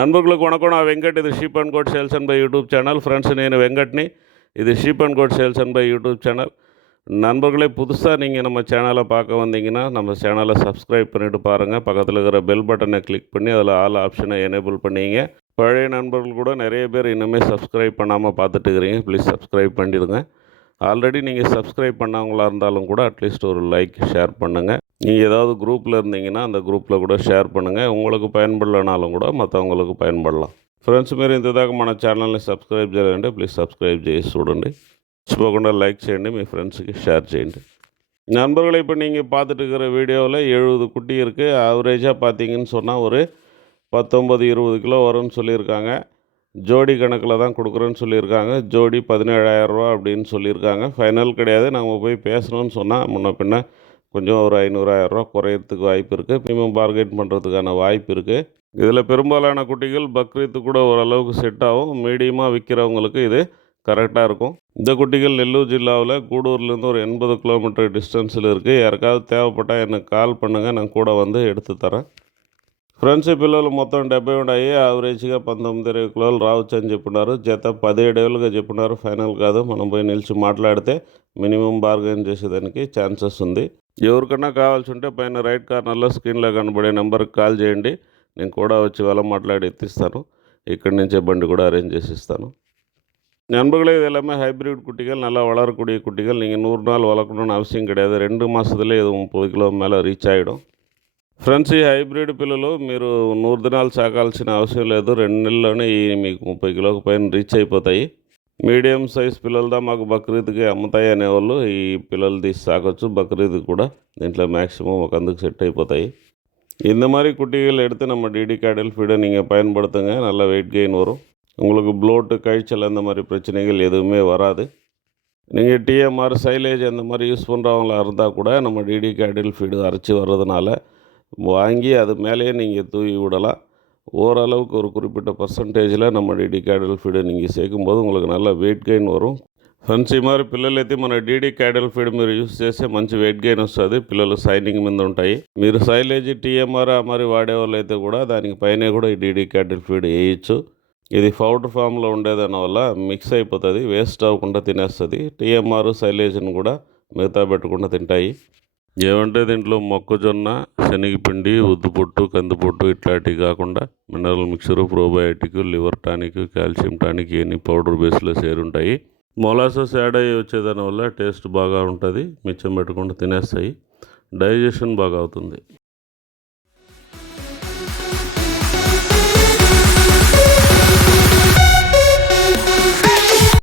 நண்பர்களுக்கு வணக்கம். நான் வெங்கட். இது sheep and goat sales and buy YouTube channel. Friends, నేను వెంకట్ని. இது sheep and goat sales and buy YouTube channel. நண்பர்களே, புதுசாக நீங்கள் நம்ம சேனலை பார்க்க வந்தீங்கன்னா நம்ம சேனலை சப்ஸ்கிரைப் பண்ணிவிட்டு பாருங்கள். பக்கத்தில் இருக்கிற பெல் பட்டனை கிளிக் பண்ணி அதில் ஆல் ஆப்ஷனை எனேபிள் பண்ணிங்க. பழைய நண்பர்கள் கூட நிறைய பேர் இன்னுமே சப்ஸ்கிரைப் பண்ணாமல் பார்த்துட்டு இருக்கிறீங்க. ப்ளீஸ் சப்ஸ்கிரைப் பண்ணிவிடுங்க. ஆல்ரெடி நீங்கள் சப்ஸ்கிரைப் பண்ணவங்களா இருந்தாலும் கூட அட்லீஸ்ட் ஒரு லைக் ஷேர் பண்ணுங்கள். நீங்கள் ஏதாவது குரூப்பில் இருந்தீங்கன்னா அந்த குரூப்பில் கூட షేర్ பண்ணுங்கள். உங்களுக்கு பயன்படலைனாலும் కూడా మற்றவங்களுக்கு பயன்படலாம். ఫ్రెండ్స్, మీరు ఇంతదాకా మన ఛానల్ని సబ్స్క్రైబ్ చేయాలంటే ప్లీజ్ సబ్స్క్రైబ్ చేసి చూడండి. మర్చిపోకుండా లైక్ చేయండి, మీ ఫ్రెండ్స్కి షేర్ చేయండి. நண்பர்களை, இப்போ நீங்கள் பார்த்துட்டு இருக்கிற வீடியோவில் 70 குட்டி இருக்குது. ஆவரேஜாக பார்த்தீங்கன்னு சொன்னால் ஒரு 19-20 கிலோ வரும்னு சொல்லியிருக்காங்க. ஜோடி கணக்கில் தான் கொடுக்குறேன்னு சொல்லியிருக்காங்க. ஜோடி 17,000 ரூபா அப்படின்னு சொல்லியிருக்காங்க. ஃபைனல் கிடையாது. நம்ம போய் பேசணும்னு சொன்னால் முன்ன பின்ன கொஞ்சம் ஒரு 500,000 ரூபா குறையிறதுக்கு வாய்ப்பு இருக்குது. மினிமம் பார்கெட் பண்ணுறதுக்கான வாய்ப்பு இருக்குது. இதில் பெரும்பாலான குட்டிகள் பக்ரீத்து கூட ஓரளவுக்கு செட் ஆகும். மீடியமாக விற்கிறவங்களுக்கு இது கரெக்டாக இருக்கும். இந்த குட்டிகள் நெல்லூர் ஜில்லாவில் கூடூர்லேருந்து ஒரு 80 கிலோமீட்டர் டிஸ்டன்ஸில் இருக்குது. யாருக்காவது தேவைப்பட்டால் எனக்கு கால் பண்ணுங்கள், நான் கூட வந்து எடுத்து తరேன். ఫ్రెండ్స్, పిల్లలు మొత్తం 70 ఉన్నాయి. యావరేజ్గా 19-20 కిలోలు రావచ్చని చెప్పున్నారు. జత 17,000గా చెప్పున్నారు. ఫైనల్ కాదు. మనం పోయి నిలిచి మాట్లాడితే మినిమం బార్గెన్ చేసేదానికి ఛాన్సెస్ ఉంది. ఎవరికన్నా కావాల్సి ఉంటే పైన రైట్ కార్నర్లో స్క్రీన్లో కనబడే నెంబర్కి కాల్ చేయండి. నేను కూడా వచ్చి వాళ్ళ మాట్లాడి ఎత్తిస్తాను. ఇక్కడి నుంచే బండి కూడా అరేంజ్ చేసి ఇస్తాను. நண்பர்களே, இது எல்லாமே ஹைப்ரிட் குட்டிகள், நல்லா வளரக்கூடிய குட்டிகள். நீங்கள் 100 நாள் வளர்க்கணும்னு அவசியம் கிடையாது. 2 மாதத்துலேயே இது 30 கிலோ மேலே ரீச் ஆகிடும். ఫ్రెండ్స్, ఈ హైబ్రిడ్ పిల్లలు మీరు 100 దినాలు సాకాల్సిన అవసరం లేదు. 2 నెలల్లోనే మీకు 30 కిలోకి పైన రీచ్ అయిపోతాయి. మీడియం సైజ్ పిల్లలు தான் మాకు బక్రీద్కి అమ్ముతాయి అనేవాళ్ళు ఈ పిల్లలు తీసి సాకొచ్చు. బక్రీద్కి కూడా దీంట్లో மேக்ஸிமம் ఒక అందుకు செட் అయిపోతాయి. இந்த மாதிரி குட்டிகள் எடுத்து நம்ம டிடி கேடல் ஃபீடை நீங்கள் பயன்படுத்துங்க. நல்ல வெயிட் கெயின் வரும். உங்களுக்கு ப்ளோட்டு, கழிச்சல் அந்த மாதிரி பிரச்சனைகள் எதுவுமே வராது. நீங்கள் டிஎம்ஆர், சைலேஜ் அந்த மாதிரி யூஸ் பண்ணுறவங்களா இருந்தால் கூட நம்ம டிடி கேடல் ஃபீடு அரைச்சி வர்றதுனால வாங்கி அது மேலேயே நீங்கள் தூவி விடலாம். ఓరளவுக்கு ஒரு குறிப்பிட்ட పర్సంటేజ్లో நம்ம డీడీ క్యాడల్ ఫీడ్ நீங்கள் சேர்க்கும்போது உங்களுக்கு நல்ல వెయిట్ గెయిన్ వரும். ఫ్రెండ్స్, ఈ మరి పిల్లలైతే మన డీడీ క్యాడల్ ఫీడ్ మీరు యూస్ చేస్తే మంచి వెయిట్ గెయిన్ వస్తుంది. పిల్లలు సైనింగ్ మీద ఉంటాయి. మీరు సైలేజ్, టీఎంఆర్ మరి వాడేవాళ్ళు అయితే కూడా దానికి పైన కూడా ఈ డీడీ క్యాడల్ ఫీడ్ వేయచ్చు. ఇది పౌడర్ ఫామ్లో ఉండేదాని వల్ల మిక్స్ అయిపోతుంది, వేస్ట్ అవ్వకుండా తినేస్తుంది. టీఎంఆర్, సైలేజ్ని కూడా మిగతా పెట్టకుండా తింటాయి. ఏమంటే దీంట్లో మొక్కజొన్న, శనగపిండి, ఉద్దుపొట్టు, కందిపొట్టు ఇట్లాంటివి కాకుండా mineral mixture, probiotic, liver tonic, calcium tonic ఇవన్నీ పౌడర్ బేస్లో చేరుంటాయి. మొలాసస్ యాడ్ అయ్యి వచ్చేదాని వల్ల టేస్ట్ బాగా ఉంటుంది. మిచ్చం పెట్టకుండా తినేస్తాయి. డైజెషన్ బాగా అవుతుంది.